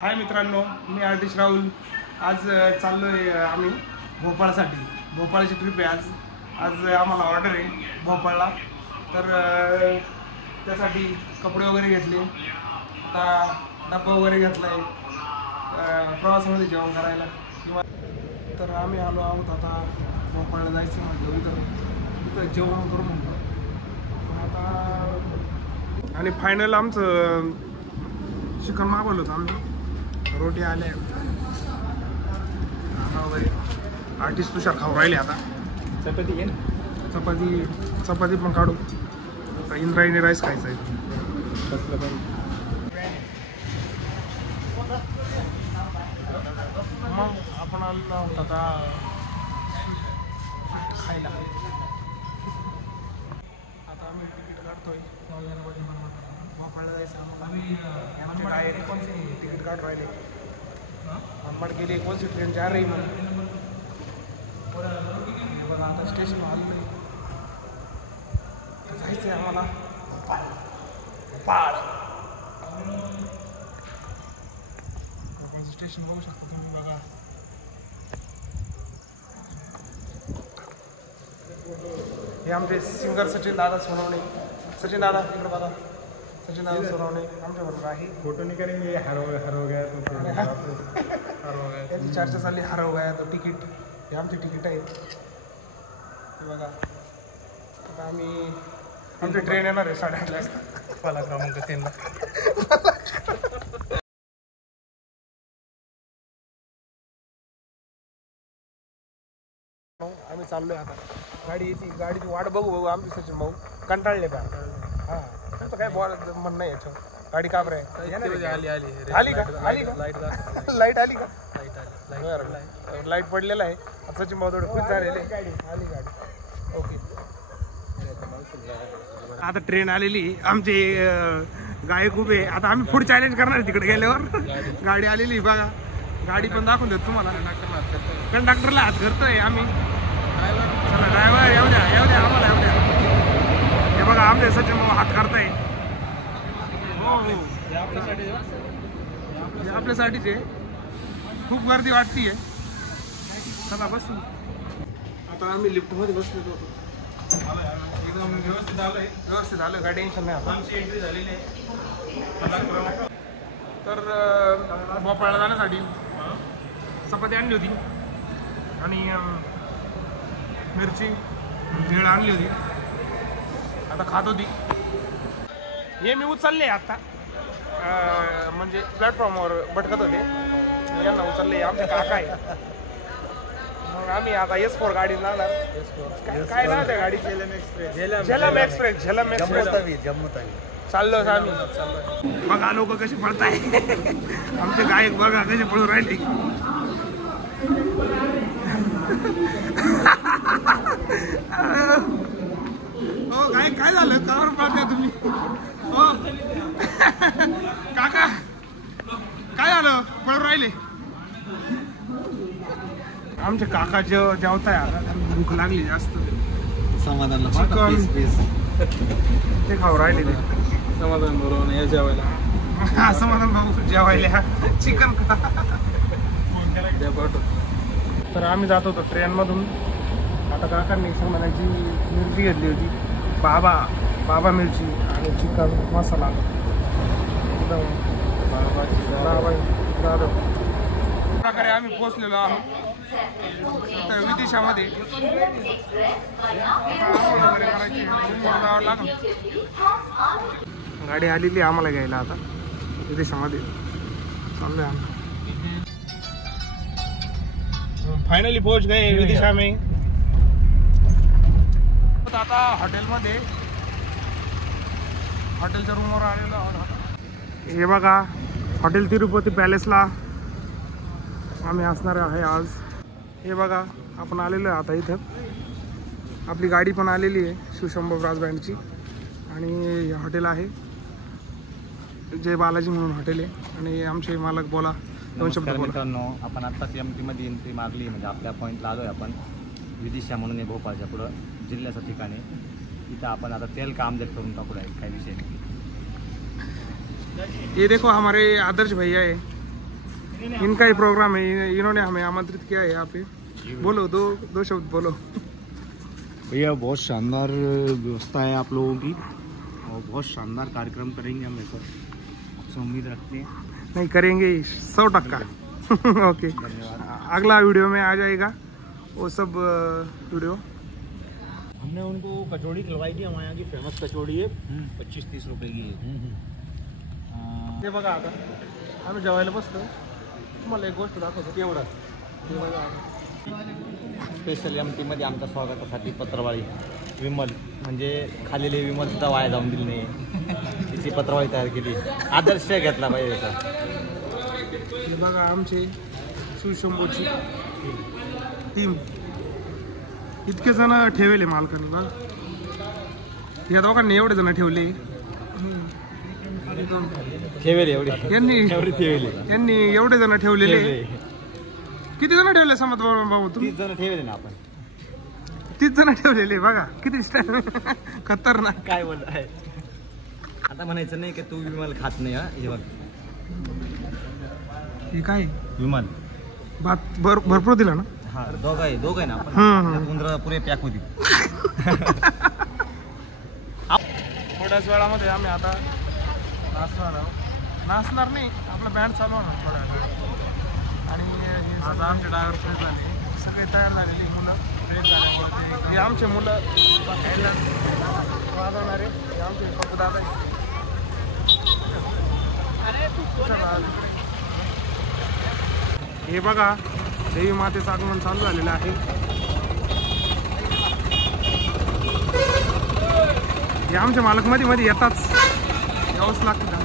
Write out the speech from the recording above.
हाय मित्रांनो, मी आर्टिस्ट राहुल। आज चाललोय आम्ही भोपाळसाठी। भोपाळची ट्रिप आहे आज आम्हाला ऑर्डर आहे भोपाळला। तर त्यासाठी कपडे वगैरे घेतले, आता डब्बा वगैरे घेतलाय प्रवासामध्ये जेवण करायला किंवा। तर आम्ही आलो आहोत आता भोपाळला जायचं म्हटलं, इथं जेवण करू म्हणतो आता। आणि फायनल आमचं चिकन मागवलं होतं आम्ही, रोटी आले वगैरे। आर्टिस्ट तुषार खाऊ राहिले आता। चपाती घे, चपाती पण काढू। इंद्रायणी राईस खायचा आहे। मग आपण आलो आहोत आता खायला। आता आम्ही तिकीट काढतोय भोपाळला जायचं। आम्ही डायरेक्ट कोणती तिकीट काढ राहिले, मनमाड गेली कौन सी ट्रेन जा रही म्हणून बघा। आता स्टेशन आलं जायचं आहे आम्हाला भोपाळ। भोपाळचं स्टेशन बघू शकता तुम्ही, बघा। हे आमचे सिंगर सचिन दादा सोनवणे। सचिन दादा इकडे बघा, सचिन दादा सोनवणे आमच्या बरोबर आहे। फोटो नहीं करेंगे, हरव गया तो याची चर्चा चालली, हरव गया तो तिकीट। हे आमचे तिकीट आहे हे बघा। आता आमची ट्रेन येणार आहे 8:30 वाजता, पाला क्रमांक 3 ला। आम्ही चाललोय आता। गाडीची वाट बघू आमची सचिन भाऊ कंटाळले का? हां, तुमचं काय बोल म्हणणं आहे याच्यावर? गाडी का बरं आली का? लाईट आली का? लाईट पडलेला आहे। सचिन भाऊ थोडे खुश झालेले। आली गाडी, ओके। आता ट्रेन आलेली, आमचे गायक उभे। आता आम्ही फूड चॅलेंज करणार तिकडे गेल्यावर। गाडी आलेली बघा, गाडी पण दाखवून देतो तुम्हाला। कंडक्टरला हात करतोय आम्ही। चला ड्रायव्हर येऊ द्या आम्हाला, येऊ द्या। हे बघा आमचे सचिन भाऊ हात करताय। हो, हे आपल्यासाठीच आहे। खूप गर्दी वाटतीये। चला बसू। आता आम्ही लिफ्टमध्ये बसलेलो होतो, एकदम व्यवस्थित आलं, काय टेन्शन नाही। आता आमची एंट्री झालेली आहे। तर भोपाळला जाण्यासाठी चपाती आणली होती आणि मिरची भेळ आणली होती, आता खात होती। हे मी उचलले आता, म्हणजे प्लॅटफॉर्मवर भटकत होते, यांना उचलले। आमचे काका आहे। मग आम्ही आता S4 गाडी लागणार। काय नाव त्या गाडीची? झेलम एक्सप्रेस चाललो आम्ही। बघा लोक कसे पळताय, आमचे गायक बघा कसे पळून राहिले। हो काय झालं, कावर पळताय तुम्ही? हो काका, काय झालं, पळून राहिले? आमचे काका जेवताय आता, भूक लागली जास्त। समाधान चिकन ते खाऊ राहिले। समाधान बरोबर या जेवायला। समाधान भाऊ जेवायला चिकन खा। तर आम्ही जात होतो ट्रेनमधून। आता काकांनी संगमनेरची मिरची घेतली होती, बाबा मिरची आणि चिकन मसाला। प्रकारे आम्ही पोहोचलेलो आहोत विदिशामध्ये। गाडी आलेली आम्हाला घ्यायला आता विदेशामध्ये चाललोय आम्ही। फाइनली पहुंच गए विदिशा में। आता हॉटेलच्या रूमवर आलेलो आहोत। हे बघा हॉटेल तिरुपती पॅलेसला आम्ही असणार आहे आज। हे बघा आपण आलेलो आहे आता इथं। आपली गाडी पण आलेली आहे शिवशंभो ब्रास बँडची। आणि हे हॉटेल आहे जय बालाजी म्हणून हॉटेल आहे। आणि आमचे मालक बोला, दोन शब्द बोला। मित्रांनो, आपण आत्ताच MT मध्ये एंट्री मारली, म्हणजे आपल्या पॉईंटला आलोय आपण। विदिशा म्हणून आहे भोपाळच्या पुढं जिल्ह्याचं ठिकाणी। इथं आपण आता तेल का आमलेट करून टाकू आहे, काही विषय नाही। ये देखो हमारे आदर्श भैया है, इनका ही प्रोग्राम है, इन्होंने हमें आमंत्रित किया है यहाँ पे। बोलो दो शब्द बोलो। भैया बहुत शानदार व्यवस्था है आप लोगों की और बहुत शानदार कार्यक्रम करेंगे हम ऐसा आपसे उम्मीद रखते हैं। नहीं करेंगे 100%। ओके, अगला वीडियो में आ जाएगा वो सब वीडियो। हमने उनको कचौड़ी खिलवाई थी, हमारे यहाँ की फेमस कचौड़ी है, 25-30 रुपए की है। ते बघा आता आम्ही जेवायला बसतो, तुम्हाला एक गोष्ट दाखवतो। केवढा स्पेशल एमटीमध्ये आमच्या स्वागतासाठी पत्रवाळी विमल, म्हणजे खालेले विमल सुद्धा वाया जाऊन दिली नाही, तिची पत्रवाळी तयार केली, आदर्श घेतला पाहिजे त्याचा। हे बघा आमचे सुशंभूची टीम, इतके जण ठेवले मालकाने बघा, या दोघांनी एवढे जण ठेवले, ठेवले एवढे यांनी एवढे जण ठेवलेले। किती जण ठेवले समज भाऊ तुम्ही? 30 जण ठेवले ना आपण, 30 जण ठेवलेले बघा, किती खतरनाक। काय बोलताय आता, म्हणायचं नाही की तू विमल खात नाही। हे बघ हे काय विमल भात भरपूर दिला ना? हा दोघ आहे ना आपण, पुंजरा पुरे पॅक होती। थोड्याच वेळामध्ये आम्ही आता नाचणार नाही, आपला बँड चालू होणार थोड्या वेळा। आणि आज आमचे ड्रायव्हर फ्रेश झाले, सगळे तयार झालेले मुलं फ्रेश झाल्यामुळे, हे आमचे मुलं वाजवणारे, हे आमचे पप्पू दादा आहे। हे बघा देवी मातेचं आगमन चालू झालेलं आहे। हे आमचे मालक मध्ये मध्ये येताच यावंच लागतं।